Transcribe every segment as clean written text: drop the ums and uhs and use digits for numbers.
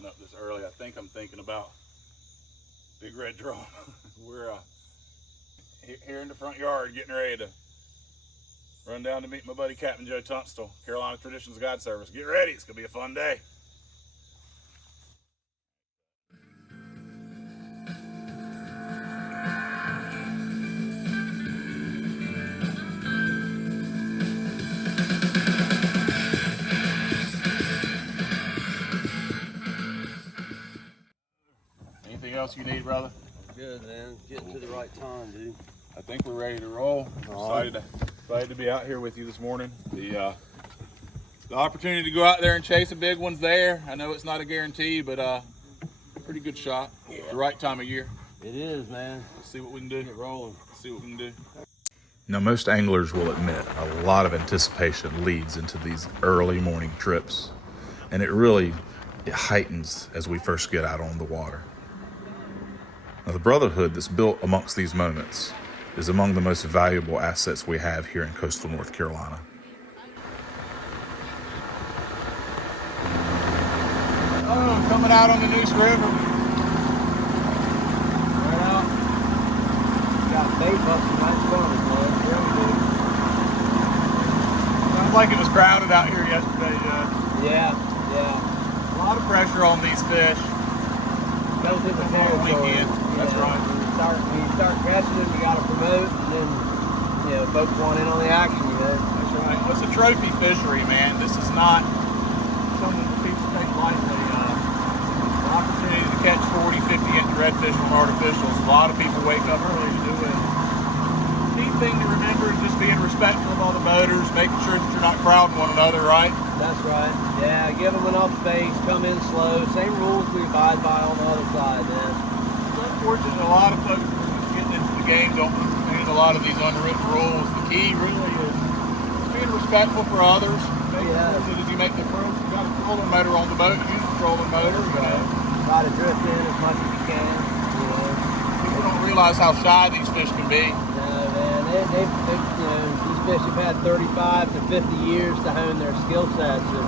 being up this early. I think I'm thinking about big red drum. We're here in the front yard getting ready to run down to meet my buddy Captain Joe Tunstall, Carolina Traditions Guide Service. Get ready, it's gonna be a fun day. Anything else you need, brother? Good, man. Getting to the right time, dude. I think we're ready to roll. Excited to be out here with you this morning. The opportunity to go out there and chase a big one's there. I know it's not a guarantee, but pretty good shot. Yeah. The right time of year. It is, man. Let's see what we can do. Get rolling. Let's see what we can do. Now, most anglers will admit a lot of anticipation leads into these early morning trips, and it heightens as we first get out on the water. Now, the brotherhood that's built amongst these moments is among the most valuable assets we have here in coastal North Carolina. Oh, coming out on the Neuse River. Right out. Got bait busting right in front of us, man. Sounds like it was crowded out here yesterday, Judge. Yeah. A lot of pressure on these fish. Goes in the territory. Weekend. That's right. When you start catching them, you got to promote, and then, folks want in on the action, That's right. It's a trophy fishery, man. This is not something that people take lightly. The opportunity to catch 40, 50 inch redfish from artificials. A lot of people wake up early to do it. The neat thing to remember is just being respectful of all the boaters, making sure that you're not crowding one another, right? That's right. Yeah, give them enough space, come in slow. Same rules we abide by on the other side, man. It's unfortunate a lot of folks getting into the game don't understand a lot of these unwritten rules. The key really is being respectful for others. Making sure that as you make the approach, you got a trolling motor on the boat, use the trolling motor. Try to drift in as much as you can. People don't realize how shy these fish can be. No, man. These fish have had 35 to 50 years to hone their skill sets. And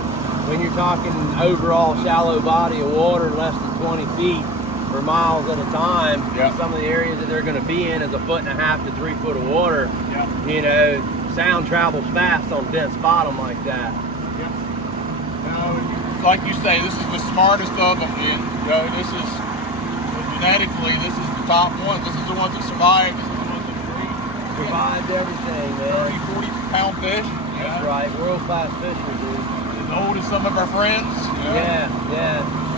when you're talking overall shallow body of water, less than 20 feet for miles at a time, some of the areas that they're going to be in is 1.5 to 3 foot of water. Sound travels fast on dense bottom like that. Like you say, this is the smartest of them, and this is genetically, this is the top one. This is the ones that survived. This is the ones that survived everything, man. 30, 40 pound fish. That's right, world-class fishery, dude. As old as some of our friends. Yeah.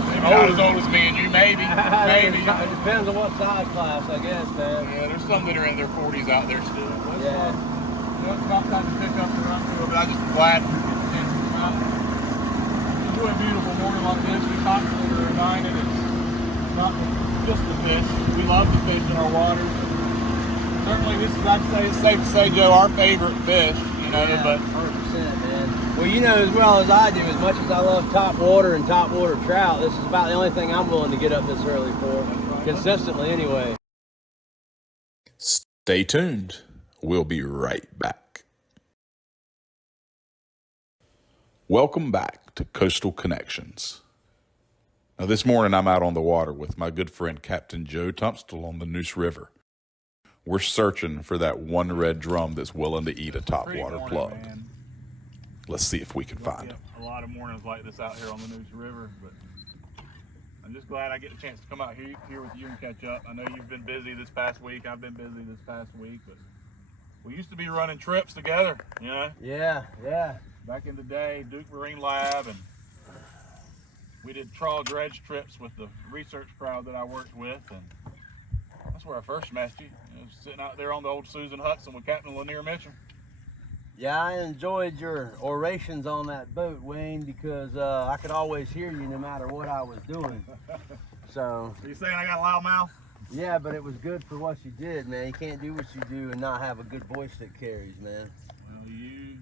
Maybe not as old as me and you, maybe. Maybe. It depends on what size class, I guess, man. Yeah, there's some that are in their 40s out there still. It's about time to pick up the run to it, but I'm just glad enjoy a beautiful morning like this. We constantly are reminded it's not just the fish. We love the fish in our waters. Certainly, this is, I'd say, it's safe to say, Joe, our favorite fish. But 100%, man. Well, as well as I do, as much as I love top water and top water trout, this is about the only thing I'm willing to get up this early for, consistently anyway. Stay tuned. We'll be right back. Welcome back to Coastal Connections. Now, this morning I'm out on the water with my good friend Captain Joe Tunstall on the Neuse River. We're searching for that one red drum that's willing to eat a topwater plug. Man. Let's see if we can find him. A lot of mornings like this out here on the Neuse River, but I'm just glad I get a chance to come out here with you and catch up. I know you've been busy this past week. I've been busy this past week, but we used to be running trips together, Yeah. Back in the day, Duke Marine Lab, and we did trawl dredge trips with the research crowd that I worked with, and that's where I first met you. Sitting out there on the old Susan Hudson with Captain Lanier Mitchell. Yeah, I enjoyed your orations on that boat, Wayne, because I could always hear you no matter what I was doing. So. Are you saying I got a loud mouth? Yeah, but it was good for what you did, man. You can't do what you do and not have a good voice that carries, man. Well, you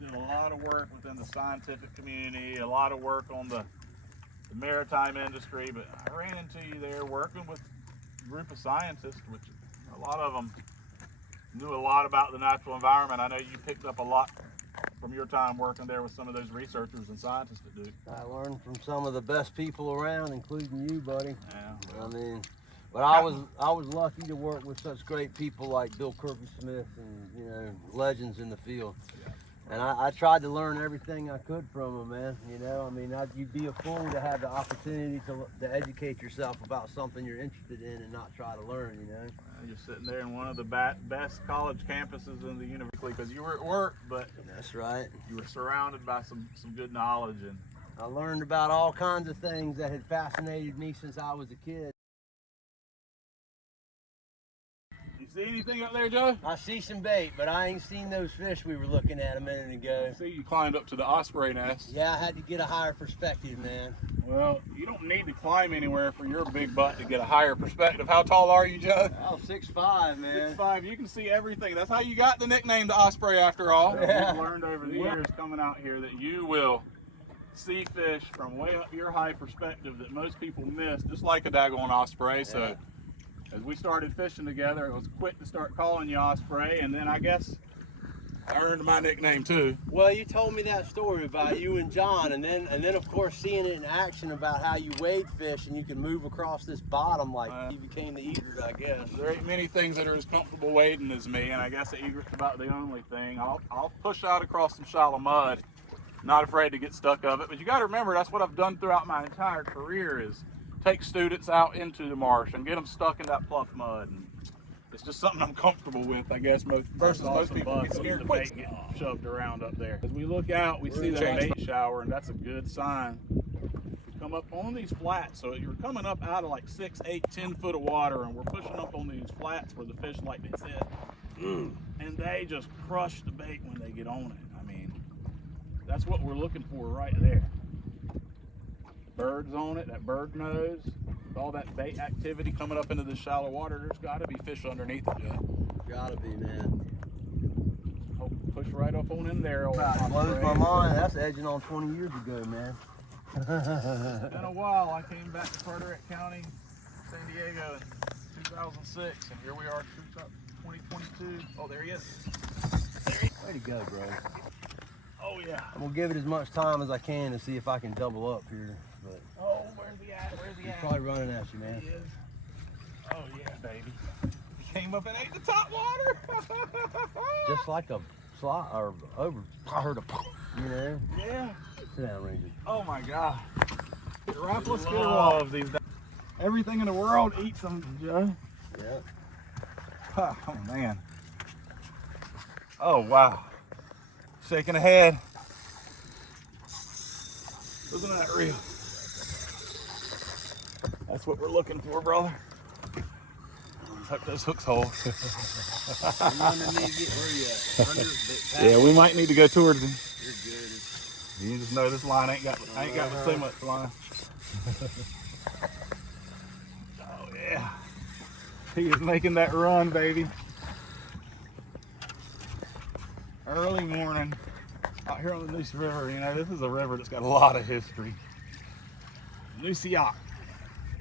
did a lot of work within the scientific community, a lot of work on the maritime industry, but I ran into you there working with a group of scientists, which a lot of them knew a lot about the natural environment. I know you picked up a lot from your time working there with some of those researchers and scientists at Duke? I learned from some of the best people around, including you, buddy. Yeah. I mean, but I was lucky to work with such great people like Bill Kirby Smith and, you know, legends in the field. Yeah. And I tried to learn everything I could from them, man. You know, I mean, you'd be a fool to have the opportunity to educate yourself about something you're interested in and not try to learn, you know. You're sitting there in one of the best college campuses in the university because you were at work, but that's right. You were surrounded by some good knowledge, and I learned about all kinds of things that had fascinated me since I was a kid. You see anything up there, Joe? I see some bait, but I ain't seen those fish we were looking at a minute ago. I see you climbed up to the Osprey nest. Yeah, I had to get a higher perspective, man. Well, you don't need to climb anywhere for your big butt to get a higher perspective. How tall are you, Joe? Oh, 6'5", man. 6'5". You can see everything. That's how you got the nickname the Osprey after all. Yeah. We've learned over the years coming out here that you will see fish from way up your high perspective that most people miss, just like a daggone Osprey. So as we started fishing together, it was quick to start calling you Osprey, and then I guess I earned my nickname too. Well, you told me that story about you and John, and then of course seeing it in action about how you wade fish and you can move across this bottom like you became the egret, I guess. There ain't many things that are as comfortable wading as me, and I guess the egret's about the only thing. I'll push out across some shallow mud, not afraid to get stuck of it. But you got to remember, that's what I've done throughout my entire career is take students out into the marsh and get them stuck in that pluff mud. And it's just something I'm comfortable with, I guess, versus most people get scared quick getting shoved around up there. As we look out, we see that bait shower, and that's a good sign. We come up on these flats, so you're coming up out of like 6, 8, 10 foot of water, and we're pushing up on these flats where the fish like to sit. And they just crush the bait when they get on it. I mean, that's what we're looking for right there. Birds on it, that bird nose, with all that bait activity coming up into the shallow water, there's got to be fish underneath it, Joe. Gotta be, man. Push right up on in there. Blows my mind. That's edging on 20 years ago, man. It's been a while. I came back to Carteret County, San Diego in 2006, and here we are in 2022. Oh, there he is. Way to go, bro. Oh, yeah. I'm gonna give it as much time as I can to see if I can double up here. But oh, where's he at? Where's he he's at? probably running at you, man. He is. Oh, yeah, baby. He came up and ate the top water. Just like a slot or over. I heard a, you know. Yeah. Sit down, Ranger. Oh my God. The rifle skill of these days. Everything in the world eats them, Joe. Yeah. Oh man. Oh wow. Shaking the head. Isn't that real? That's what we're looking for, brother. Hope those hooks hold. Yeah, we might need to go towards him. You're good. You just know this line ain't got so much line. Oh yeah. He is making that run, baby. Early morning out here on the Noose River. You know, this is a river that's got a lot of history. Nooseyacht.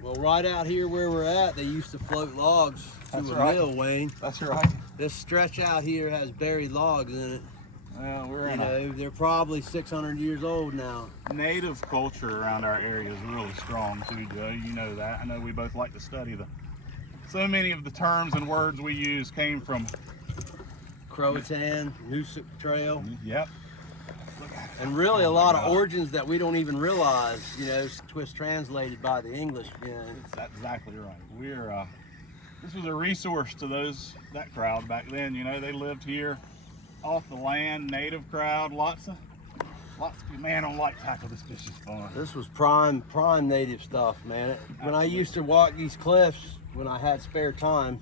Well, right out here where we're at, they used to float logs to a mill, Wayne. That's right. This stretch out here has buried logs in it. Well, You know, they're probably 600 years old now. Native culture around our area is really strong too, Joe. You know that. I know we both like to study so many of the terms and words we use came from Croatan, Noosuk Trail. Yep. And really a lot of origins that we don't even realize, you know, twist translated by the English. You know. That's exactly right. This was a resource to that crowd back then. You know, they lived here off the land, native crowd, lots of man, I don't like tackle. This fish is fun. This was prime native stuff, man. When I used to walk these cliffs, when I had spare time.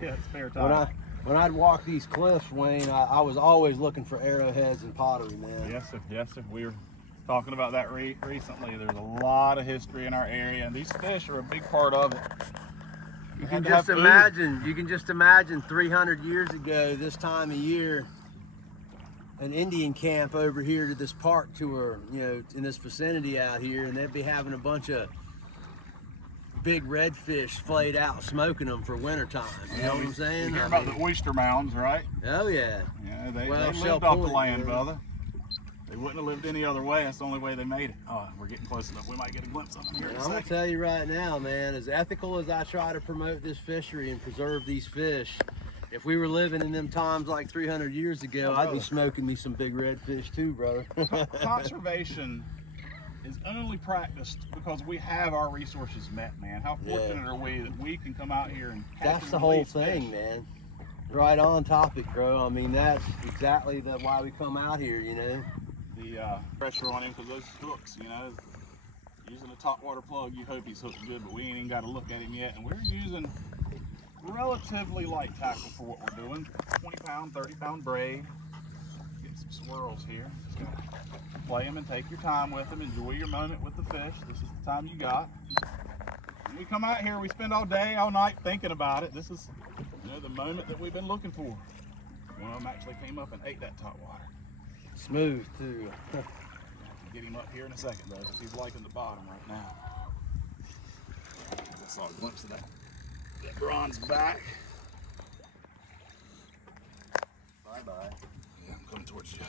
Yeah, spare time. When I'd walk these cliffs, Wayne, I was always looking for arrowheads and pottery, man. Yes, sir. Yes, sir. We were talking about that recently. There's a lot of history in our area, and these fish are a big part of it. You can just imagine 300 years ago, this time of year, an Indian camp over here to this park tour, you know, in this vicinity out here, and they'd be having a bunch of big redfish flayed out, smoking them for wintertime. You know what I'm saying? You hear about the oyster mounds, right? Oh yeah. Yeah, they Well, lived off the land, brother. They wouldn't have lived any other way. That's the only way they made it. Oh, we're getting close enough. We might get a glimpse of them here in a I'm gonna second. tell you right now, man, as ethical as I try to promote this fishery and preserve these fish, if we were living in them times like 300 years ago, I'd be smoking me some big redfish too, brother. Conservation is only practiced because we have our resources met, man. How fortunate are we that we can come out here and catch That's and the whole release thing, fish. man. Right on topic, bro. I mean, that's exactly why we come out here, you know. The pressure on him because those hooks, you know, using a top water plug, you hope he's hooked good, but we ain't even got to look at him yet. And we're using relatively light tackle for what we're doing. 20-pound, 30-pound braid. Get some swirls here. Just gonna play them and take your time with them. Enjoy your moment with the fish. This is the time you got. When we come out here, we spend all day, all night thinking about it. This is, you know, the moment that we've been looking for. One of them actually came up and ate that top water. Smooth too. Get him up here in a second though, because he's liking the bottom right now. I saw a glimpse of that bronze back. Bye-bye. Yeah, I'm coming towards you.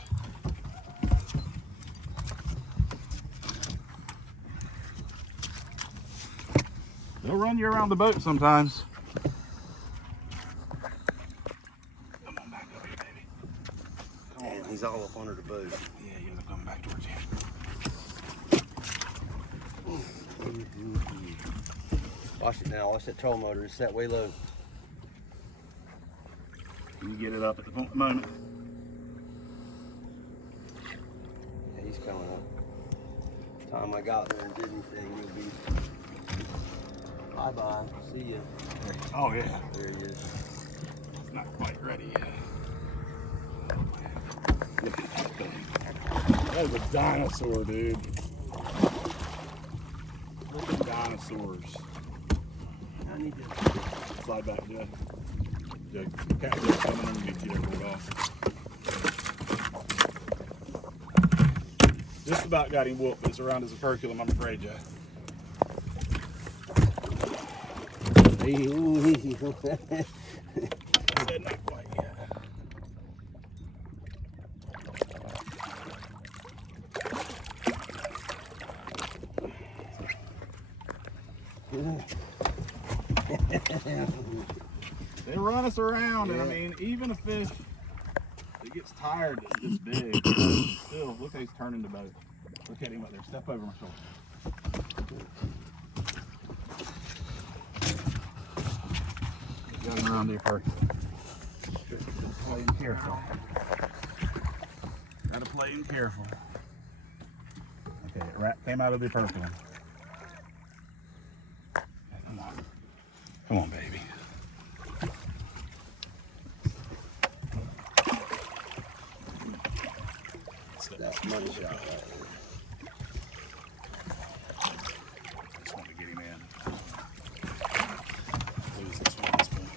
They'll run you around the boat sometimes. Come on back up here, baby. Come on. Damn, he's all up under the boat. Yeah, you're coming back towards you. Watch it now. Watch that troll motor. It's set way low. You get it up at the moment. Yeah, he's coming up. Time I got there and did anything, he'll be. Bye-bye. See ya. Oh yeah. There he is. It's not quite ready yet. Look at that thing. That is a dinosaur, dude. Look at dinosaurs. I need to. Slide back, Jay. Jay, cat's coming underneath you there, hold off. Just about got him whooped, but it's around his operculum, I'm afraid, Jay. Not quite yet. They run us around, and I mean, even a fish that gets tired that's this big, still, look how he's turning the boat. Look at him up there. Step over my shoulder. Got him around there first. Play him careful. Gotta play him careful. Okay, the rat came out of the operculum. Come on. Come on, baby. That's money shot right there. Just want to get him in. Lose this one, this one.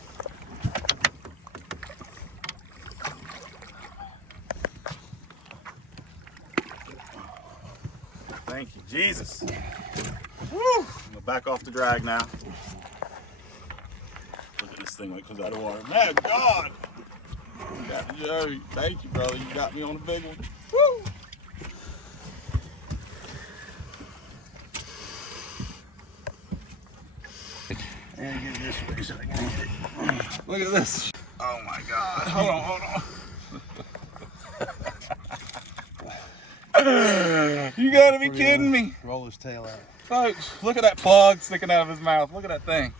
Thank you, Jesus. Woo! I'm gonna back off the drag now. Look at this thing when it comes out of the water. Man, God! You got me, Joey. Thank you, brother. You got me on a big one. Woo! And get it this way so I can get it. Look at this. Oh my God. Hold on, hold on. You gotta be kidding me. Roll his tail out. Folks, look at that plug sticking out of his mouth. Look at that thing.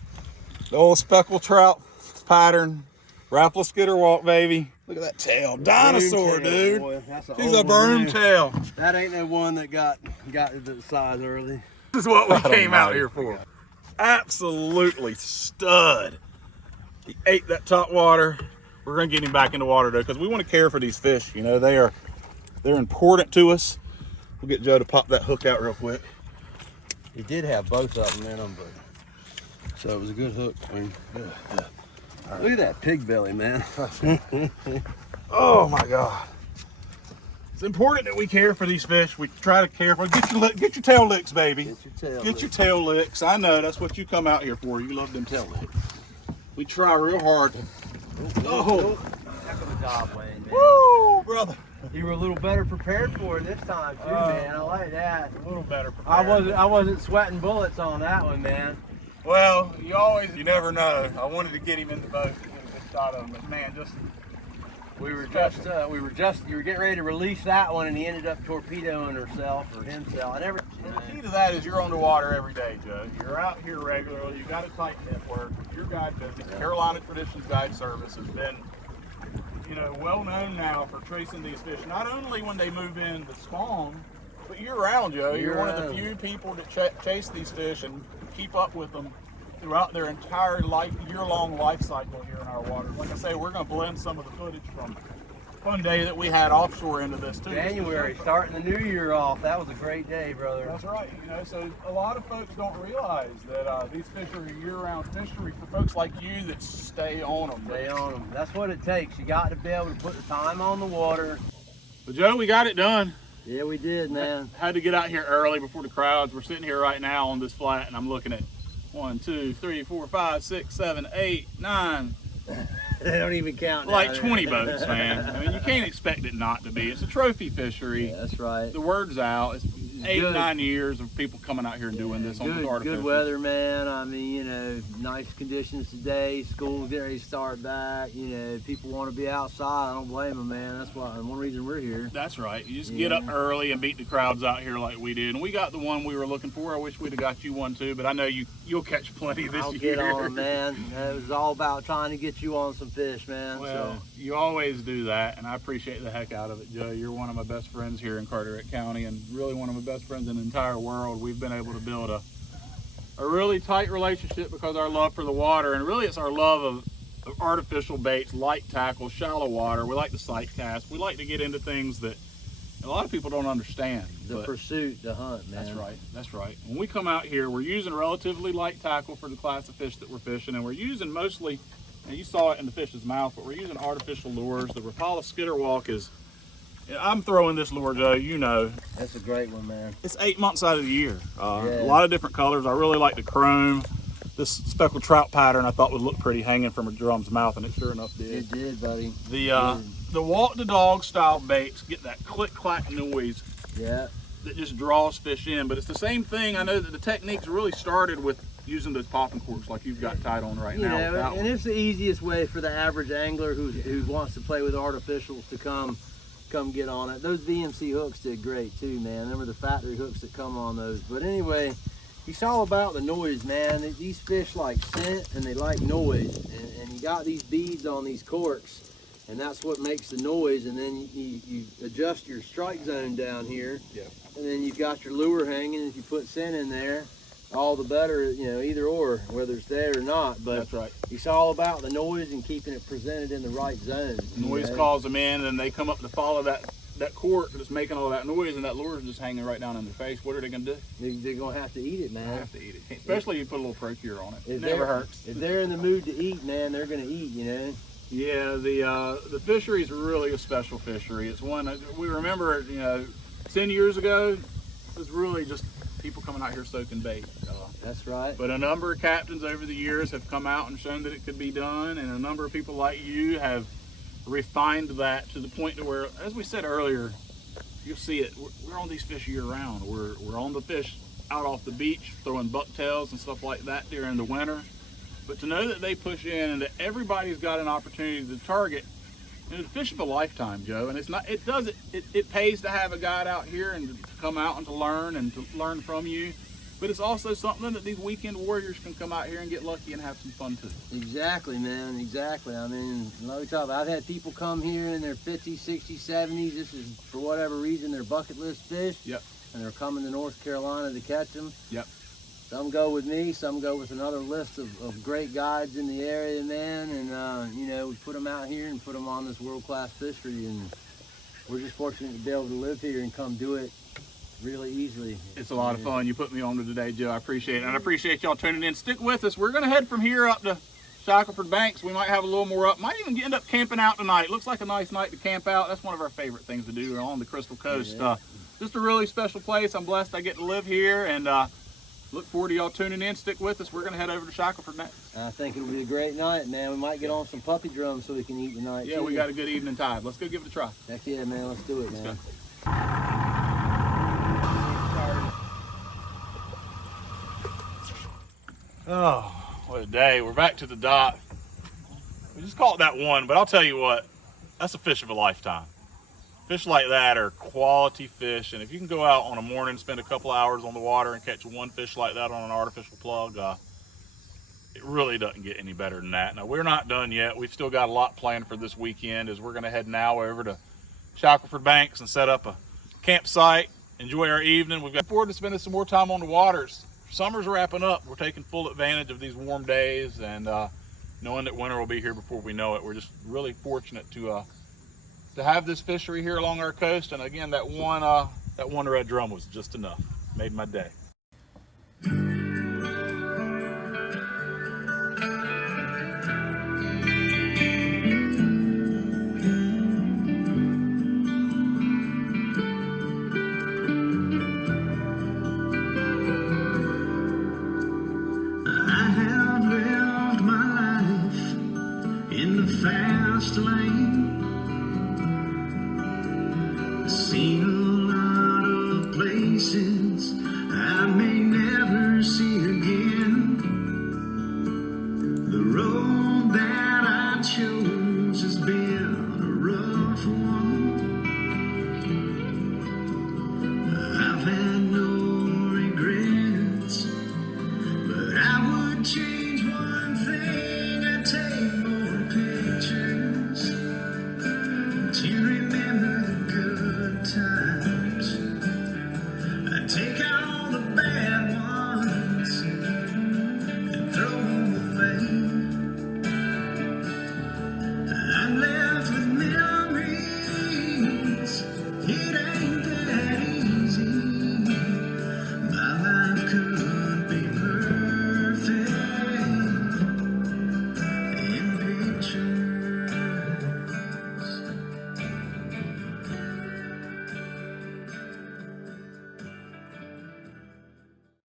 The old speckled trout pattern. Raffle skitter walk, baby. Look at that tail. Dinosaur, dude. Boy. That's He's a broom tail. That ain't no one that got to the size early. This is what we came out here for. Absolutely stud. He ate that top water. We're gonna get him back in the water though, because we want to care for these fish. You know, they're important to us. We'll get Joe to pop that hook out real quick. He did have both of them in him, but so it was a good hook. I mean, right. Look at that pig belly, man. Oh my God. It's important that we care for these fish. We try to care for. Get your tail licks, baby. Get your tail licks. I know that's what you come out here for. You love them tail licks. We try real hard. Oh, heck of a job, Wayne. Man. Woo, brother. You were a little better prepared for it this time too, man. I like that. A little better prepared. I wasn't sweating bullets on that one, man. Well, you never know. I wanted to get him in the boat to get a good shot of him, but man, you were getting ready to release that one, and he ended up torpedoing herself or himself. The key to that is you're on the water every day, Joe. You're out here regularly. You've got a tight network. Your guide business, Carolina Traditions Guide Service, has been, well known now for tracing these fish. Not only when they move in to spawn, but year round, Joe. You're one of the few people that chase these fish and keep up with them throughout their entire year-long life cycle here in our waters. Like I say, we're going to blend some of the footage from fun day that we had offshore into this too. January, starting the new year off. That was a great day, brother. That's right. So a lot of folks don't realize that these fish are a year-round fishery for folks like you that stay on them. Stay on them. That's what it takes. You got to be able to put the time on the water. Well, Joe, we got it done. Yeah, we did, man. Had to get out here early before the crowds. We're sitting here right now on this flat, and I'm looking at 1, 2, 3, 4, 5, 6, 7, 8, 9. They don't even count. Like 20 boats, man. I mean, you can't expect it not to be. It's a trophy fishery. Yeah, that's right. The word's out. It's 8, 9 years of people coming out here and doing this on the artificial. Good weather, man. I mean, nice conditions today. School's getting ready to start back. People want to be outside. I don't blame them, man. That's one reason we're here. That's right. You just get up early and beat the crowds out here like we did. And we got the one we were looking for. I wish we'd have got you one too, but I know you'll catch plenty this year. I'll get on, man. It was all about trying to get you on some fish, man. Well, you always do that, and I appreciate the heck out of it, Joe. You're one of my best friends here in Carteret County, and really one of my best friends in the entire world. We've been able to build a really tight relationship because of our love for the water, and really it's our love of artificial baits, light tackle, shallow water. We like to sight cast. We like to get into things that a lot of people don't understand. The pursuit, the hunt, man. That's right. When we come out here, we're using relatively light tackle for the class of fish that we're fishing, and we're using mostly, and you saw it in the fish's mouth, but we're using artificial lures. The Rapala Skitterwalk is, I'm throwing this lure, Joe, That's a great one, man. It's 8 months out of the year. A lot of different colors. I really like the chrome. This speckled trout pattern I thought would look pretty hanging from a drum's mouth, and it sure enough did. It did, buddy. The walk the dog style baits get that click clack noise. Yeah. That just draws fish in. But it's the same thing. I know that the techniques really started with using those popping corks like you've got tied on right now. And it's the easiest way for the average angler who wants to play with artificials to come get on it. Those VMC hooks did great too, man. Them were the factory hooks that come on those. But anyway, it's all about the noise, man. These fish like scent and they like noise. And you got these beads on these corks, and that's what makes the noise. And then you adjust your strike zone down here. Yeah. And then you've got your lure hanging. If you put scent in there, all the better, either or, whether it's there or not. But that's right. It's all about the noise and keeping it presented in the right zone. Noise calls them in, and they come up to follow that cork that's making all that noise, and that lure is just hanging right down in their face. What are they going to do? They're going to have to eat it, man. They have to eat it. Especially if you put a little Procure on it. It never hurts. If they're in the mood to eat, man, they're going to eat, Yeah, the fishery is really a special fishery. It's one that we remember, 10 years ago, it was really just people coming out here soaking bait. That's right. But a number of captains over the years have come out and shown that it could be done, and a number of people like you have refined that to the point to where, as we said earlier, you'll see it. We're on these fish year round. We're on the fish out off the beach, throwing bucktails and stuff like that during the winter. But to know that they push in and that everybody's got an opportunity to target, the fish of a lifetime, Joe. And it's not. It pays to have a guide out here and to come out and to learn from you. But it's also something that these weekend warriors can come out here and get lucky and have some fun too. Exactly, man. Exactly. I mean, let me talk about, I've had people come here in their 50s, 60s, 70s. This is, for whatever reason, their bucket list fish. Yep. And they're coming to North Carolina to catch them. Yep. Some go with me, some go with another list of great guides in the area, man. And, we put them out here and put them on this world-class fishery. And we're just fortunate to be able to live here and come do it really easily. It's a lot of fun. You put me on to today, Joe. I appreciate it. And I appreciate y'all tuning in. Stick with us. We're going to head from here up to Shackelford Banks. We might have a little more up. Might even end up camping out tonight. Looks like a nice night to camp out. That's one of our favorite things to do on the Crystal Coast. Yeah. Just a really special place. I'm blessed I get to live here, and look forward to y'all tuning in. Stick with us. We're going to head over to Shackelford next. I think it'll be a great night, man. We might get on some puppy drums so we can eat tonight. Yeah, too. we got a good evening tide. Let's go give it a try. Heck yeah, man. Let's do it, man. go. Oh, what a day. We're back to the dock. We just caught that one, but I'll tell you what, that's a fish of a lifetime. Fish like that are quality fish, and if you can go out on a morning, spend a couple hours on the water and catch one fish like that on an artificial plug, it really doesn't get any better than that. Now, we're not done yet. We've still got a lot planned for this weekend, as we're going to head now over to Shackelford Banks and set up a campsite, enjoy our evening. We've got forward to spending some more time on the waters. Summer's wrapping up. We're taking full advantage of these warm days, and knowing that winter will be here before we know it. We're just really fortunate to have this fishery here along our coast. And again, that one red drum was just enough. Made my day.